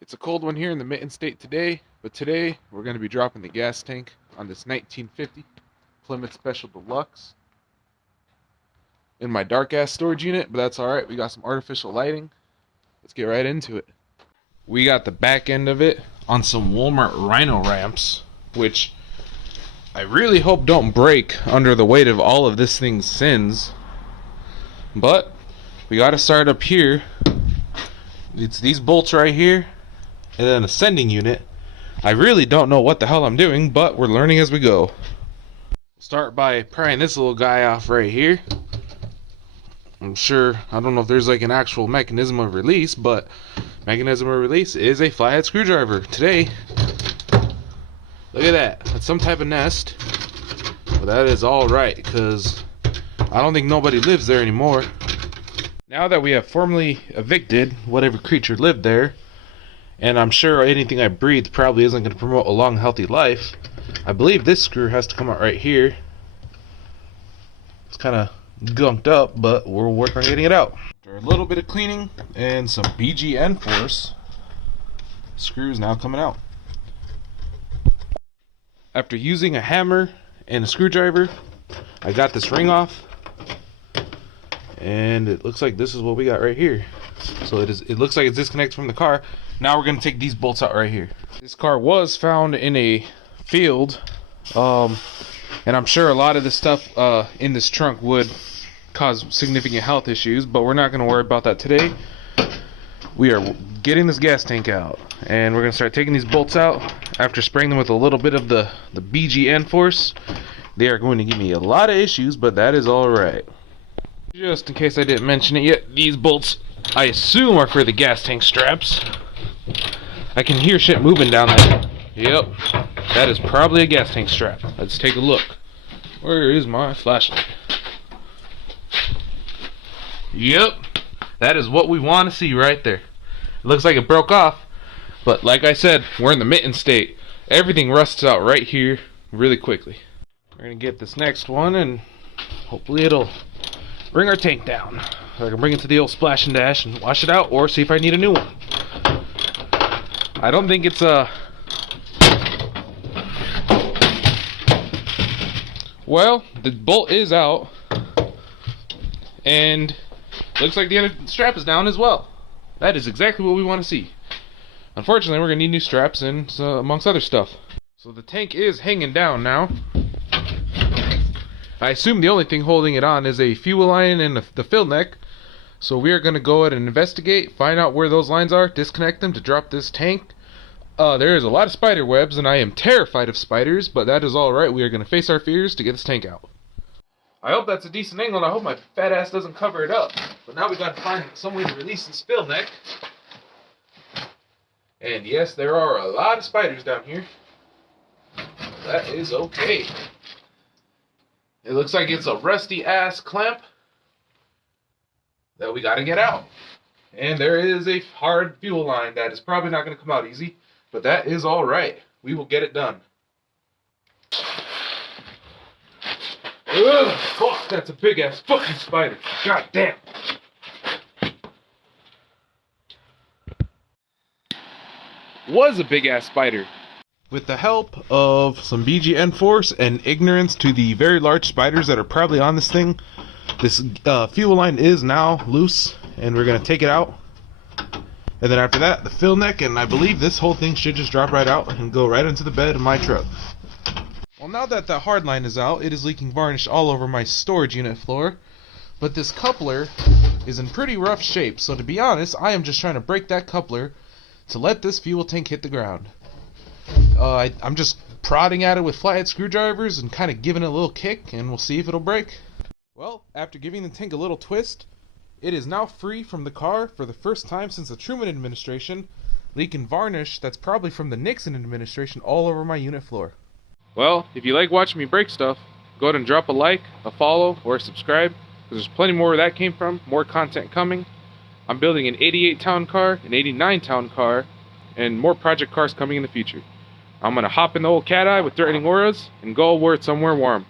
It's a cold one here in the Mitten State today, but today we're going to be dropping the gas tank on this 1950 Plymouth Special Deluxe in my dark gas storage unit, but that's alright. We got some artificial lighting. Let's get right into it. We got the back end of it on some Walmart Rhino ramps, which I really hope don't break under the weight of all of this thing's sins. But we got to start up here. It's these bolts right here, and then a sending unit. I really don't know what the hell I'm doing, but we're learning as we go. Start by prying this little guy off right here. I don't know if there's like an actual mechanism of release, but mechanism of release is a flathead screwdriver. Today, look at that. That's some type of nest, but that is alright, because I don't think nobody lives there anymore. Now that we have formally evicted whatever creature lived there, and I'm sure anything I breathe probably isn't going to promote a long, healthy life, I believe this screw has to come out right here. It's kind of gunked up, but we'll work on getting it out. After a little bit of cleaning and some BGN force, screws now coming out. After using a hammer and a screwdriver, I got this ring off, and it looks like this is what we got right here. So it looks like it's disconnected from the car. Now we're going to take these bolts out right here. This car was found in a field, and I'm sure a lot of the stuff in this trunk would cause significant health issues, but we're not going to worry about that today. We are getting this gas tank out, and we're going to start taking these bolts out. After spraying them with a little bit of the BGN force, they are going to give me a lot of issues, but that is alright. Just in case I didn't mention it yet, these bolts, I assume, are for the gas tank straps. I can hear shit moving down there. Yep, that is probably a gas tank strap. Let's take a look. Where is my flashlight? Yep, that is what we want to see right there. It looks like it broke off, but like I said, we're in the Mitten State. Everything rusts out right here really quickly. We're going to get this next one, and hopefully it'll bring our tank down. So I can bring it to the old splash and dash and wash it out, or see if I need a new one. I don't think it's well, the bolt is out, and looks like the other strap is down as well. That is exactly what we want to see. Unfortunately, we're going to need new straps and amongst other stuff. So the tank is hanging down now. I assume the only thing holding it on is a fuel line and the fill neck. So we are going to go ahead and investigate, find out where those lines are, disconnect them to drop this tank. There is a lot of spider webs, and I am terrified of spiders, but that is alright. We are going to face our fears to get this tank out. I hope that's a decent angle, and I hope my fat ass doesn't cover it up. But now we got to find some way to release this fill neck. And yes, there are a lot of spiders down here. That is okay. It looks like it's a rusty ass clamp that we got to get out. And there is a hard fuel line that is probably not going to come out easy, but that is alright. We will get it done. Ugh, fuck, that's a big ass fucking spider. God damn. Was a big ass spider. With the help of some BGN force and ignorance to the very large spiders that are probably on this thing, this fuel line is now loose, and we're going to take it out. And then after that, the fill neck, and I believe this whole thing should just drop right out and go right into the bed of my truck. Well, now that the hard line is out, it is leaking varnish all over my storage unit floor, but this coupler is in pretty rough shape, so to be honest, I am just trying to break that coupler to let this fuel tank hit the ground. I'm just prodding at it with flathead screwdrivers and kind of giving it a little kick, and we'll see if it'll break. Well, after giving the tank a little twist, it is now free from the car for the first time since the Truman administration, leaking varnish that's probably from the Nixon administration all over my unit floor. Well, if you like watching me break stuff, go ahead and drop a like, a follow, or a subscribe, because there's plenty more where that came from, more content coming. I'm building an 88 town car, an 89 town car, and more project cars coming in the future. I'm going to hop in the old cat eye with threatening auras and go where it's somewhere warm.